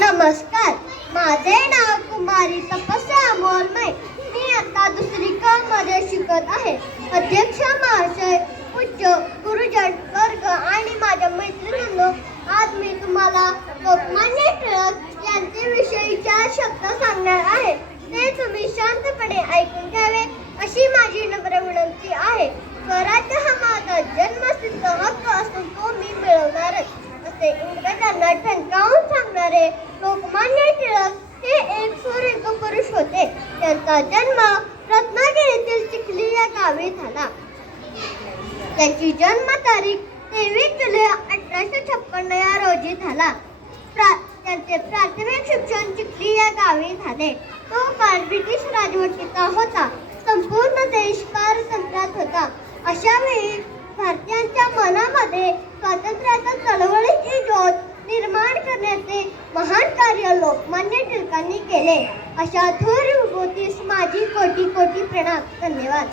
नमस्कार, माझे नाव कुमारी तपस्या अमोलमय. मी आता दुसरी क मध्ये शिकत आहे. अध्यक्ष महाशय, उच्च गुरुजन वर्ग आणि माझ्या मैत्रिणींनो, आज मी तुम्हाला लोकमान्य टिळक यांच्याविषयी 4 शब्द सांगणार आहे. ते तुम्ही शांतपणे ऐकून घ्यावे अशी माझी नम्र विनंती आहे. स्वराज्य हा माझा जन्मसिद्ध हक्क असून तो मी मिळवणारच, असे इंग्रजांना ठणकावून सांगणारे लोकमान्य टिळक हे एक सुरेख पुरुष होते. त्यांचा जन्म रत्नागिरीतील चिखली या गावी झाला. त्यांची जन्मतारीख 23 जुलै 1856 या रोजी झाला. त्यांचे प्राथमिक शिक्षण चिखली या गावी झाले. तो काळ ब्रिटिश राजवटीचा होता. संपूर्ण देश पारतंत्र्यात होता. अशा वेळी भारतीयांच्या मनामध्ये स्वातंत्र्याच्या चळवळीची ज्योत निर्माण करण्याचे महान कार्य लोकमान्य टिळकांनी केले. अशा थोर विभूतीस माझी कोटी कोटी प्रणाम. धन्यवाद.